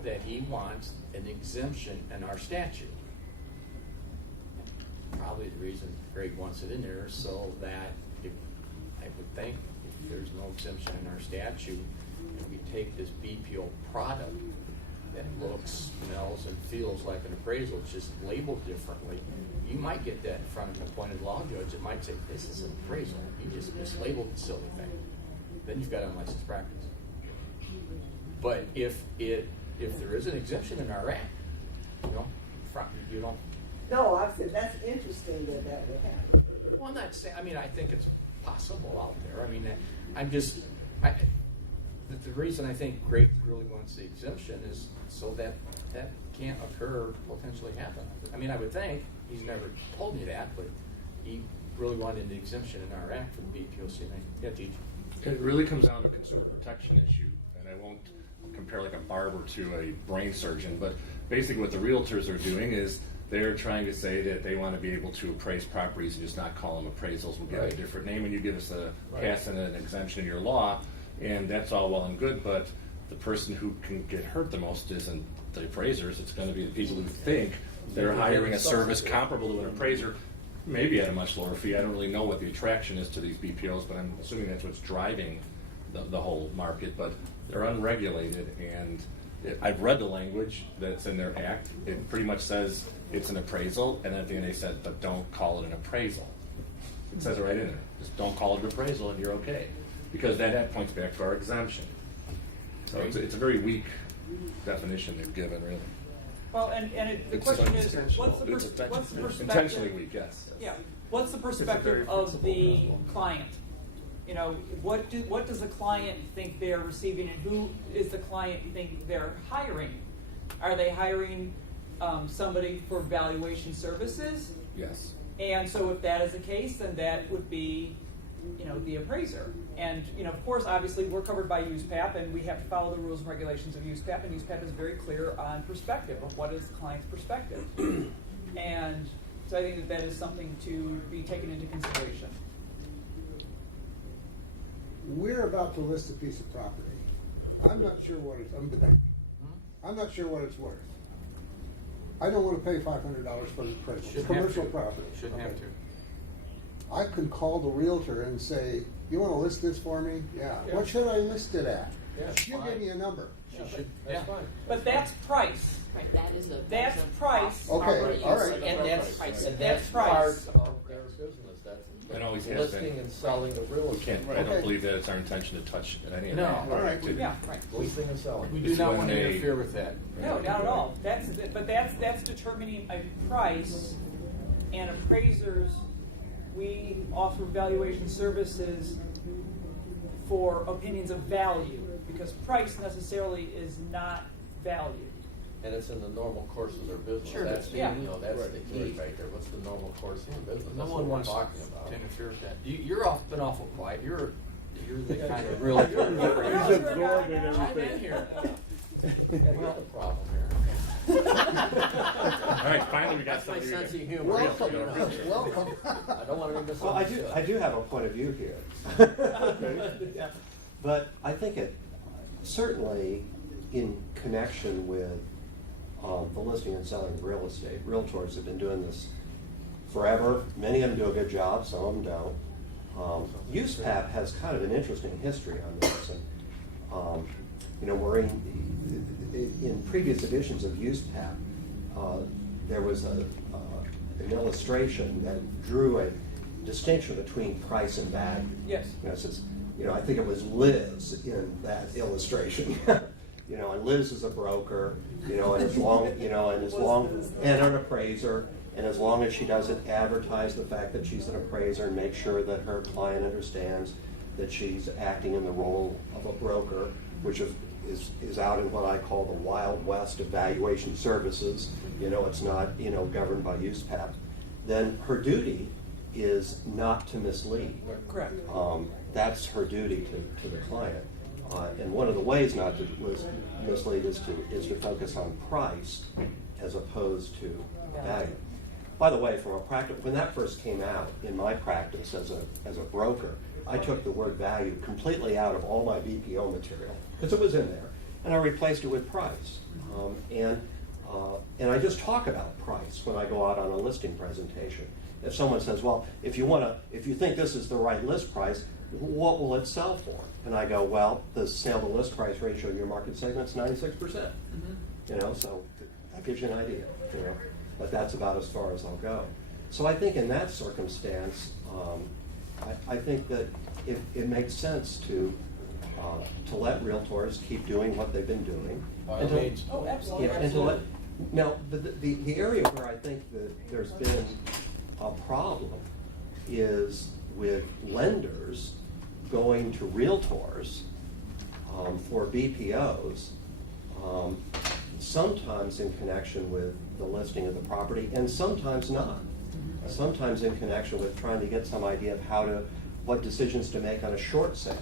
that he wants an exemption in our statute. Probably the reason Greg wants it in there is so that if, I would think, if there's no exemption in our statute, and we take this BPO product that looks, smells, and feels like an appraisal, it's just labeled differently, you might get that in front of an appointed law judge that might say, this is an appraisal, you just mislabeled the silly thing. Then you've got unlicensed practice. But if there is an exemption in our act, you don't. No, I said that's interesting that would happen. Well, I'm not saying. I mean, I think it's possible out there. I mean, the reason I think Greg really wants the exemption is so that can't occur, potentially happen. I mean, I would think he's never told me that, but he really wanted an exemption in our act for the BPO CMA. Yeah, Deej. It really comes down to a consumer protection issue, and I won't compare like a barber to a brain surgeon, but basically what the realtors are doing is they're trying to say that they want to be able to appraise properties and just not call them appraisals. We'll give it a different name and you give us a pass and an exemption in your law, and that's all well and good, but the person who can get hurt the most isn't the appraisers. It's going to be the people who think they're hiring a service comparable to an appraiser, maybe at a much lower fee. I don't really know what the attraction is to these BPOs, but I'm assuming that's what's driving the whole market, but they're unregulated, and I've read the language that's in their act. It pretty much says it's an appraisal, and at the end they said, but don't call it an appraisal. It says it right in there. Just don't call it an appraisal and you're okay. Because that points back to our exemption. So it's a very weak definition they've given, really. Well, the question is, what's the perspective? Intentionally weak, yes. Yeah, what's the perspective of the client? You know, what does the client think they're receiving, and who is the client think they're hiring? Are they hiring somebody for valuation services? Yes. And so if that is the case, then that would be, the appraiser. And, of course, obviously, we're covered by USPAP, and we have to follow the rules and regulations of USPAP, and USPAP is very clear on perspective, of what is the client's perspective. And so I think that is something to be taken into consideration. We're about to list a piece of property. I'm not sure what it's, I'm the bank. I'm not sure what it's worth. I don't want to pay $500 for the appraisal. It's Shouldn't commercial have to. property. Shouldn't have Okay. to. I could call the realtor and say, you want to list this for me? Yeah. What should I list it at? Yeah, She'll give me a number. She should, That's fine. But that's price. Right, that is a. That's price. Okay, all right. And that's, Price. and That's that's price. part of their business, that's It always has been. listing and selling the real We can't, estate. I Okay. don't believe that it's our intention to touch any of No. that. All right. Yeah, right. Listing and selling. We do It's not when want to they- interfere with that. No, not at all. That's determining a price, and appraisers, we offer valuation services for opinions of value, because price necessarily is not value. And it's in the normal course of their business. Sure, That's, yeah. that's the key right there. What's the normal course of the business? No That's one what wants we're talking about. to interfere with that. You're been awful quiet. You're the kind of Really- He's absorbing I'm in everything. here. Yeah, here's the problem here. All right, finally we got That's my somebody. sense of humor. Welcome, You know. welcome. I don't want to be Well, misunderstood. I do have a point of view here. Yeah. But I think it, certainly in connection with the listing and selling of real estate, realtors have been doing this forever. Many of them do a good job, some of them don't. USPAP has kind of an interesting history on this. And, Maureen, in previous editions of USPAP, there was an illustration that drew a distinction between price and value. Yes. It says, I think it was Liz in that illustration. And Liz is a broker, and and an appraiser, and as long as she doesn't advertise the fact that she's an appraiser and make sure that her client understands that she's acting in the role of a broker, which is out in what I call the Wild West of valuation services, it's not, governed by USPAP, then her duty is not to mislead. Correct. That's her duty to the client. And one of the ways not to mislead is to focus on price as opposed to value. By the way, from a when that first came out in my practice as a broker, I took the word value completely out of all my BPO material because it was in there, and I replaced it with price. And I just talk about price when I go out on a listing presentation. If someone says, "Well, if you think this is the right list price, what will it sell for?" And I go, "Well, the sale to list price ratio in your market segment is 96%. So that gives you an idea. But that's about as far as I'll go. So I think in that circumstance, I think that it makes sense to let realtors keep doing what they've been doing. By And all to- means. Oh, absolutely. yeah, and to let, now, the area where I think that there's been a problem is with lenders going to realtors for BPOs, sometimes in connection with the listing of the property and sometimes not. Sometimes in connection with trying to get some idea of what decisions to make on a short sale,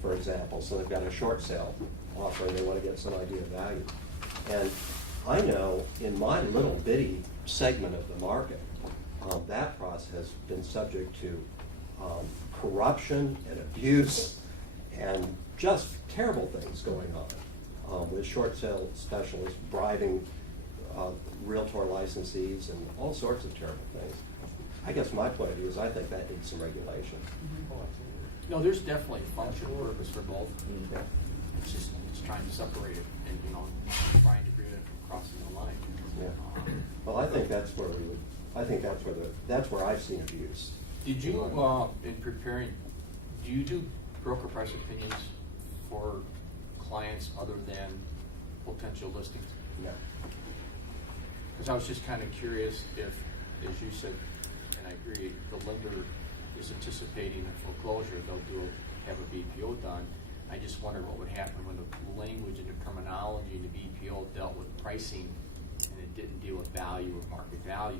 for example. So they've got a short sale offer and they want to get some idea of value. And I know in my little bitty segment of the market, that process has been subject to corruption and abuse and just terrible things going on with short sale specialists bribing realtor licensees and all sorts of terrible things. I guess my point of view is I think that needs some regulation. No, there's definitely a function purpose for both. Yeah. It's trying to separate it and, trying to prevent it from crossing the line. Yeah. Well, I think that's where that's where I've seen abuse. Did you, in preparing, do you do broker price opinions for clients other than potential listings? No. Because I was just kind of curious if, as you said, and I agree, the lender is anticipating a foreclosure, they'll have a BPO done. I just wondered what would happen when the language and the terminology in the BPO dealt with pricing and it didn't deal with value or market value,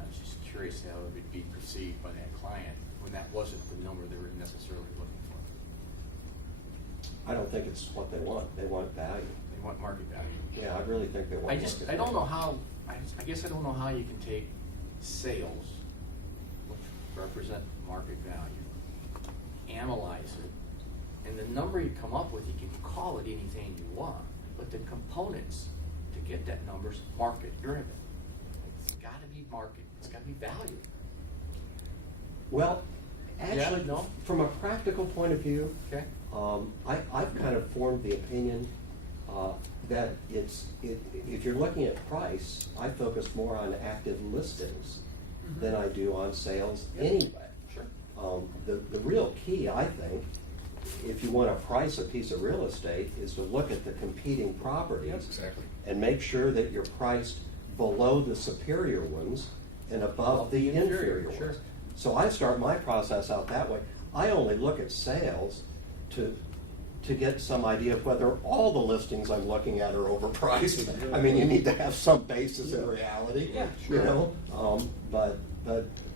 I was just curious how it would be perceived by that client when that wasn't the number they were necessarily looking for. I don't think it's what they want. They want value. They want market value. Yeah, I really think they want market value. I don't know how, I guess I don't know how you can take sales, which represent market value, analyze it, and the number you come up with, you can call it anything you want, but the components to get that number's market driven. It's gotta be market, it's gotta be value. Well, actually, no? from a practical point of view, Okay. I've kind of formed the opinion that if you're looking at price, I focus more on active listings than I do on sales anyway. Sure. The real key, I think, if you want to price a piece of real estate, is to look at the competing properties. Yes, exactly. And make sure that you're priced below the superior ones and above the inferior ones. Sure. So I start my process out that way. I only look at sales to get some idea of whether all the listings I'm looking at are overpriced. I mean, you need to have some basis in reality. Yeah, You know, but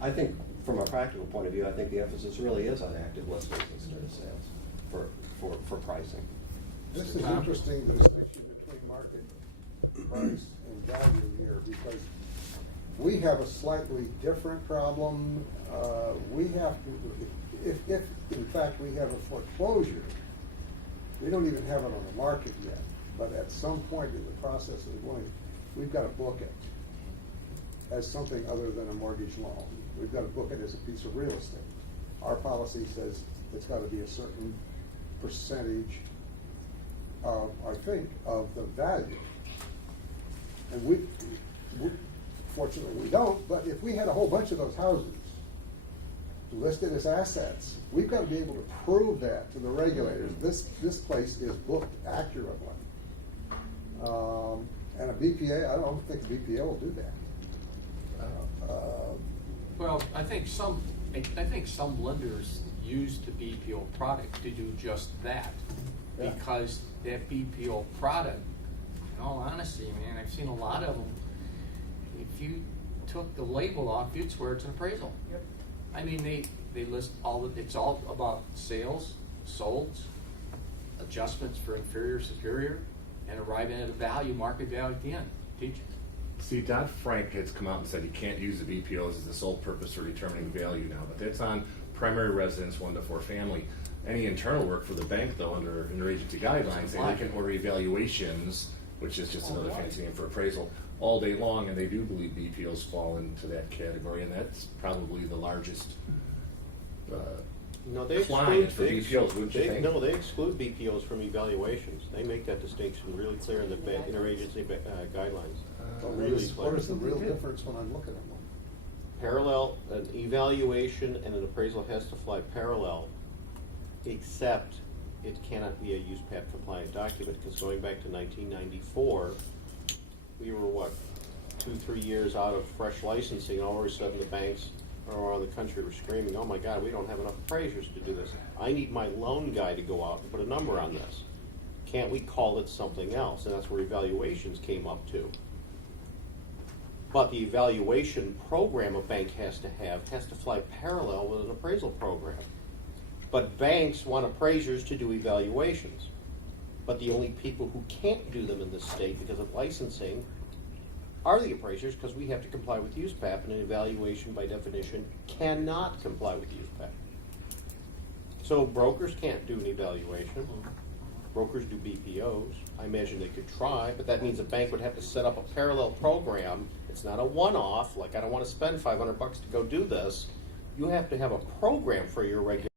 I think from a practical point of view, I think the emphasis really is on active listings instead of sales for pricing. This is interesting, the distinction between market price and value here, because we have a slightly different problem. We have to, if in fact we have a foreclosure, we don't even have it on the market yet, but at some point in the process of going, we've got to book it as something other than a mortgage loan. We've got to book it as a piece of real estate. Our policy says it's got to be a certain percentage of, I think, of the value. And we fortunately we don't, but if we had a whole bunch of those houses listed as assets, we've got to be able to prove that to the regulators. This place is booked accurately. And a BPA, I don't think a BPA will do that. Well, I think some lenders use the BPO product to do just that. Yeah. Because that BPO product, in all honesty, man, I've seen a lot of them. If you took the label off, you'd swear it's an appraisal. Yep. I mean, they list it's all about sales, solds, adjustments for inferior, superior, and arriving at a value, market value at the end. Teach. See, Dodd-Frank has come out and said you can't use the BPOs as the sole purpose for determining value now, but that's on primary residence 1 to 4 family. Any internal work for the bank, though, under interagency guidelines, they can order evaluations, which is just another fancy name for appraisal, all day long, and they do believe BPOs fall into that category, and that's probably the largest No, they client exclude, for BPOs, wouldn't you think? No, they exclude BPOs from evaluations. They make that distinction really clear in the interagency guidelines. Really clear. What is the real difference when I'm looking at one? Parallel, an evaluation and an appraisal has to fly parallel, except it cannot be a USPAP compliant document, because going back to 1994, we were 2-3 years out of fresh licensing, and all of a sudden the banks around the country were screaming, oh my God, we don't have enough appraisers to do this. I need my loan guy to go out and put a number on this. Can't we call it something else? And that's where evaluations came up to. But the evaluation program a bank has to fly parallel with an appraisal program. But banks want appraisers to do evaluations. But the only people who can't do them in this state because of licensing are the appraisers, because we have to comply with USPAP, and an evaluation by definition cannot comply with USPAP. So brokers can't do an evaluation. Brokers do BPOs. I imagine they could try, but that means a bank would have to set up a parallel program. It's not a one-off, like I don't want to spend $500 to go do this. You have to have a program for your regular